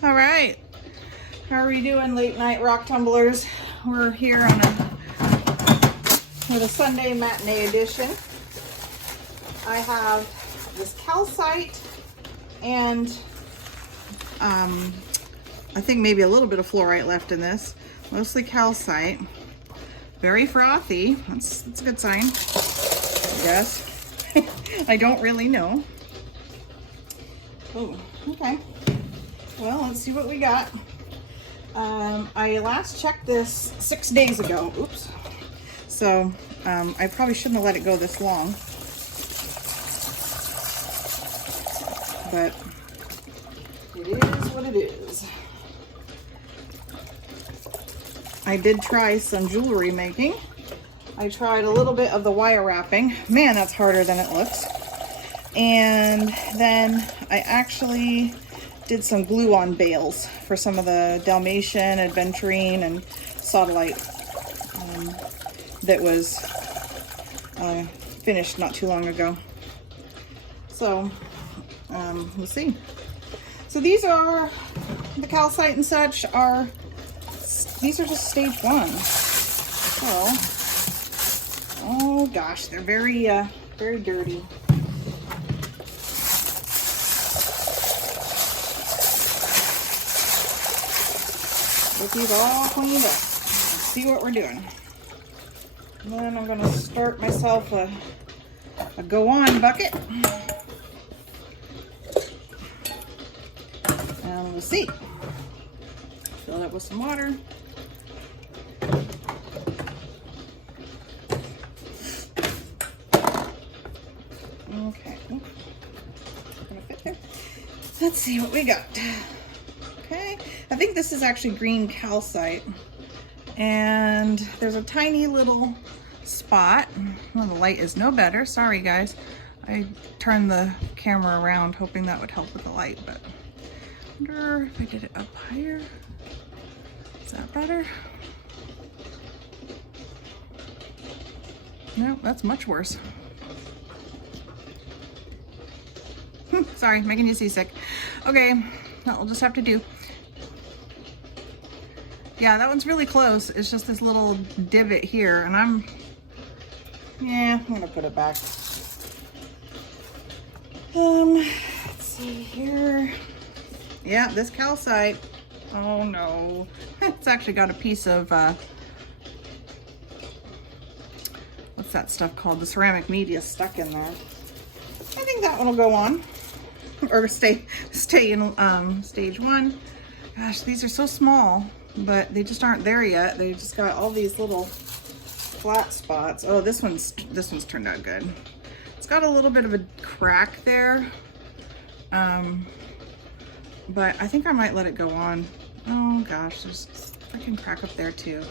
All right, how are we doing, late night rock tumblers? We're here on with a Sunday matinee edition. I have this calcite and I think maybe a little bit of fluorite left in this. Mostly calcite. Very frothy. That's a good sign, I guess. I don't really know. Oh, okay. Well, let's see what we got. I last checked this 6 days ago. Oops. So I probably shouldn't have let it go this long. But it is what it is. I did try some jewelry making. I tried a little bit of the wire wrapping. Man, that's harder than it looks. And then I actually did some glue-on bales for some of the Dalmatian, Adventurine, and Sodalite that was finished not too long ago. So we'll see. So these are the calcite and such these are just stage 1. So, oh gosh, they're very dirty. Get these all cleaned up. Let's see what we're doing. And then I'm gonna start myself a go-on bucket. And we'll see. Fill it up with some water. Okay. Gonna fit there. Let's see what we got. Okay, I think this is actually green calcite, and there's a tiny little spot. Well, the light is no better. Sorry guys, I turned the camera around hoping that would help with the light, but I wonder if I did it up higher. Is that better? No, that's much worse. Sorry, making you seasick. Okay, that will just have to do. Yeah, that one's really close. It's just this little divot here, and I'm gonna put it back. Let's see here. Yeah, this calcite. Oh no. It's actually got a piece of, what's that stuff called? The ceramic media stuck in there. I think that one will go on. Or stay in stage 1. Gosh, these are so small, but they just aren't there yet. They just got all these little flat spots. Oh, this one's turned out good. It's got a little bit of a crack there, but I think I might let it go on. Oh gosh, there's a freaking crack up there too.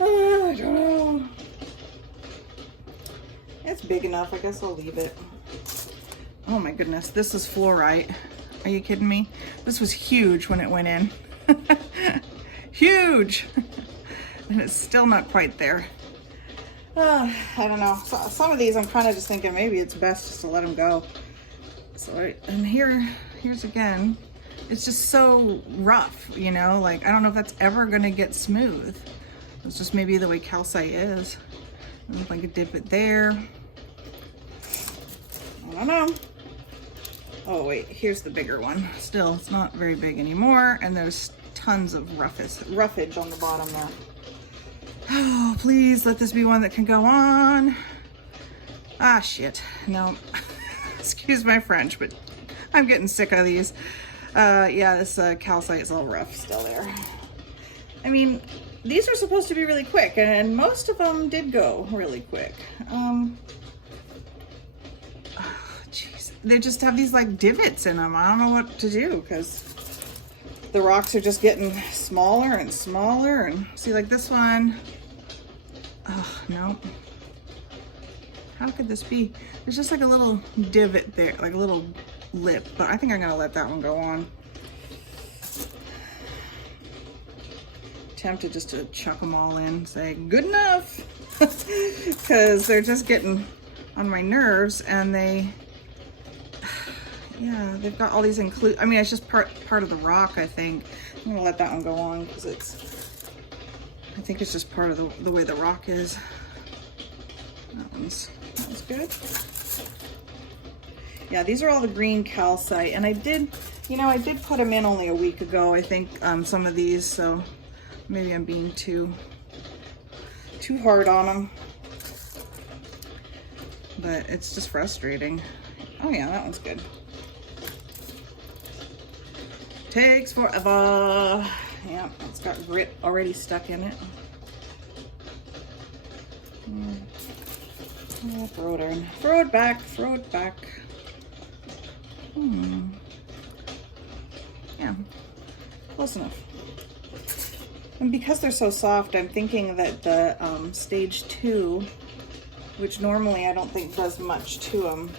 I don't know. It's big enough. I guess I'll leave it. Oh my goodness, this is fluorite. Are you kidding me? This was huge when it went in. Huge! And it's still not quite there. I don't know. So, some of these I'm kind of just thinking maybe it's best just to let them go. So, and here's again. It's just so rough, you know? Like, I don't know if that's ever gonna get smooth. It's just maybe the way calcite is. I don't know if I could dip it there. I don't know. Oh wait, here's the bigger one. Still, it's not very big anymore, and there's tons of roughage on the bottom there. Oh, please let this be one that can go on. Ah, shit. No. Excuse my French, but I'm getting sick of these. Yeah, this calcite is all rough still there. I mean, these are supposed to be really quick, and most of them did go really quick. They just have these like divots in them. I don't know what to do because the rocks are just getting smaller and smaller. And see, like this one. Oh, no. How could this be? There's just like a little divot there, like a little lip, but I think I'm gonna let that one go on. Tempted just to chuck them all in, say good enough, because they're just getting on my nerves, and they, Yeah, they've got all these I mean, it's just part of the rock, I think. I'm gonna let that one go on because I think it's just part of the way the rock is. That one's good. Yeah, these are all the green calcite, and I did put them in only a week ago, I think, some of these, so maybe I'm being too hard on them. But it's just frustrating. Oh yeah, that one's good. Takes forever. Yeah, it's got grit already stuck in it. Yeah, throw it in. Throw it back. Throw it back. Yeah, close enough. And because they're so soft, I'm thinking that the stage 2, which normally I don't think does much to them,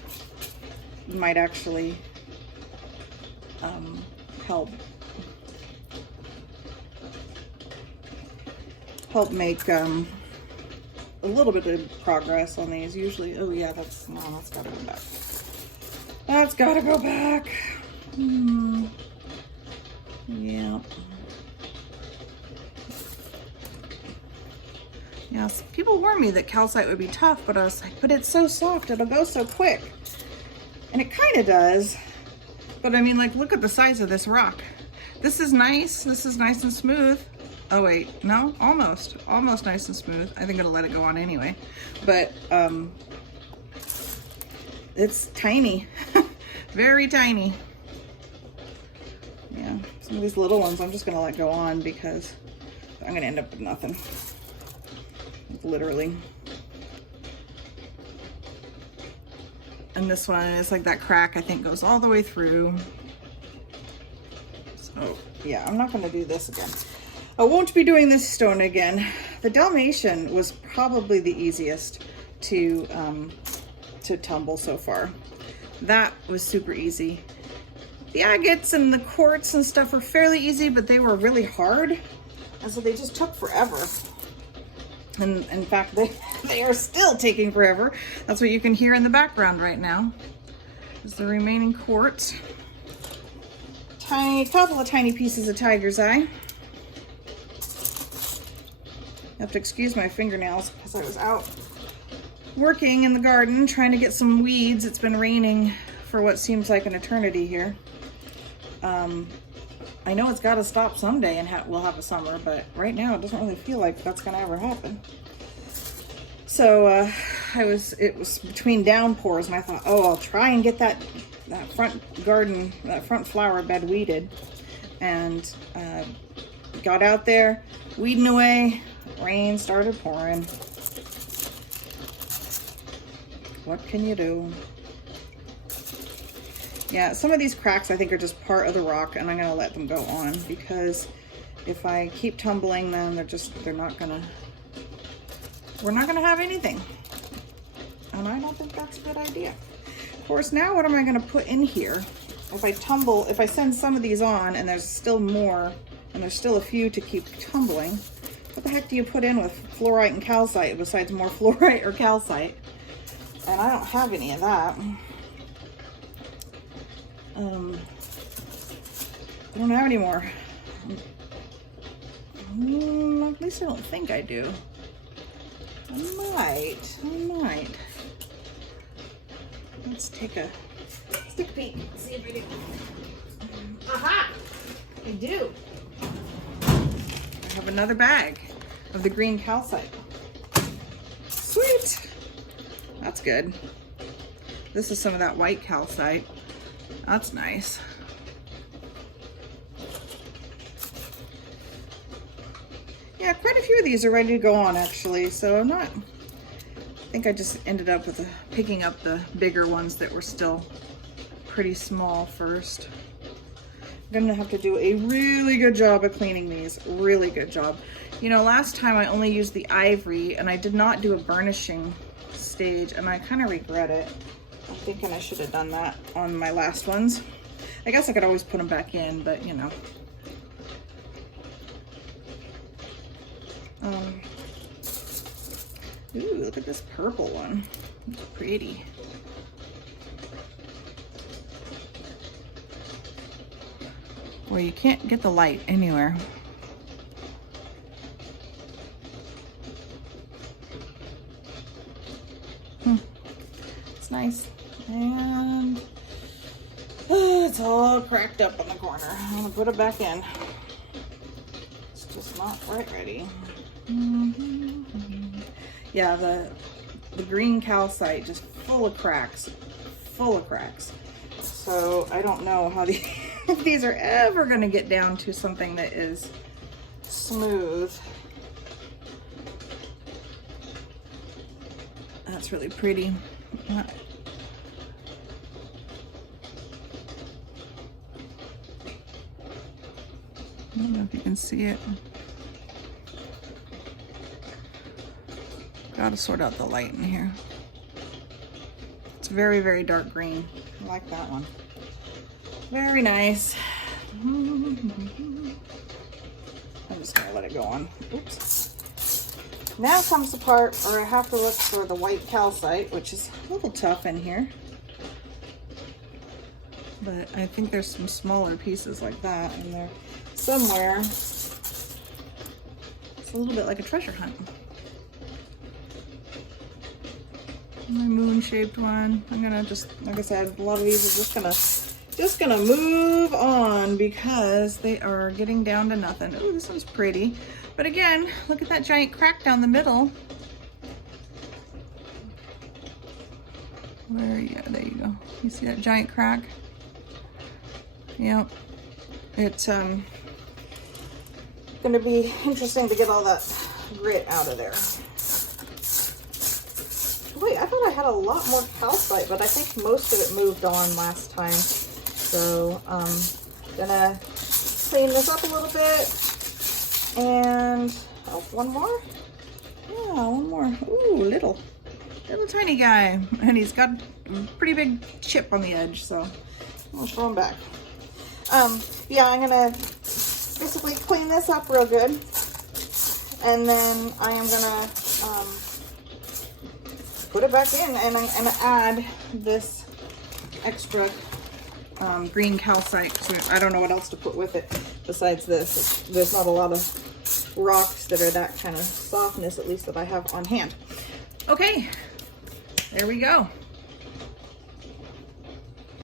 might actually help make a little bit of progress on these. Usually, oh yeah, that's gotta go back. That's gotta go back. Yeah. Yes, people warned me that calcite would be tough, but I was like, but it's so soft, it'll go so quick. And it kind of does. But I mean, like, look at the size of this rock. This is nice. This is nice and smooth. Oh wait, no, almost nice and smooth. I think it'll let it go on anyway. But it's tiny, very tiny. Yeah, some of these little ones I'm just gonna let go on because I'm gonna end up with nothing. Literally. And this one is like that crack, I think, goes all the way through. So yeah, I'm not gonna do this again. I won't be doing this stone again. The Dalmatian was probably the easiest to tumble so far. That was super easy. The agates and the quartz and stuff were fairly easy, but they were really hard. And so they just took forever. And in fact, they are still taking forever. That's what you can hear in the background right now, is the remaining quartz. Couple of tiny pieces of tiger's eye. You have to excuse my fingernails because I was out working in the garden trying to get some weeds. It's been raining for what seems like an eternity here. I know it's got to stop someday and we'll have a summer, but right now it doesn't really feel like that's going to ever happen. So it was between downpours, and I thought, oh, I'll try and get that front garden, that front flower bed weeded. And got out there, weeding away, rain started pouring. What can you do? Yeah, some of these cracks I think are just part of the rock, and I'm gonna let them go on because if I keep tumbling them, we're not gonna have anything. And I don't think that's a good idea. Of course, now what am I gonna put in here? If I send some of these on and there's still more, and there's still a few to keep tumbling, what the heck do you put in with fluorite and calcite besides more fluorite or calcite? And I don't have any of that. I don't have any more. At least I don't think I do. I might. Let's take a peek. See if I do. Aha! I do. I have another bag of the green calcite. Sweet. That's good. This is some of that white calcite. That's nice. Yeah, quite a few of these are ready to go on actually, so I think I just ended up with picking up the bigger ones that were still pretty small first. I'm gonna have to do a really good job of cleaning these, really good job. You know, last time I only used the ivory and I did not do a burnishing stage, and I kind of regret it. I'm thinking I should have done that on my last ones. I guess I could always put them back in, but you know. Ooh, look at this purple one. It's pretty. where you can't get the light anywhere. It's nice. And it's all cracked up on the corner. I'm gonna put it back in. It's just not quite ready. Yeah, the green calcite just full of cracks. So I don't know how these are ever gonna get down to something that is smooth. That's really pretty. I don't know if you can see it. Gotta sort out the light in here. It's very, very dark green. I like that one. Very nice. I'm just gonna let it go on. Oops. Now comes the part where I have to look for the white calcite, which is a little tough in here. But I think there's some smaller pieces like that in there somewhere. It's a little bit like a treasure hunt. My moon-shaped one. I'm gonna just, like I said, a lot of these are just gonna move on because they are getting down to nothing. Ooh, this one's pretty. But again, look at that giant crack down the middle. Yeah, there you go. You see that giant crack? Yep. It's gonna be interesting to get all that grit out of there. Wait, I thought I had a lot more calcite, but I think most of it moved on last time. So gonna clean this up a little bit. And oh, one more? Yeah, one more. Ooh, little tiny guy. And he's got a pretty big chip on the edge, so I'll throw him back. Yeah, I'm gonna basically clean this up real good. And then I am gonna put it back in, and I'm gonna add this extra green calcite. So I don't know what else to put with it besides this. There's not a lot of rocks that are that kind of softness, at least that I have on hand. Okay, there we go.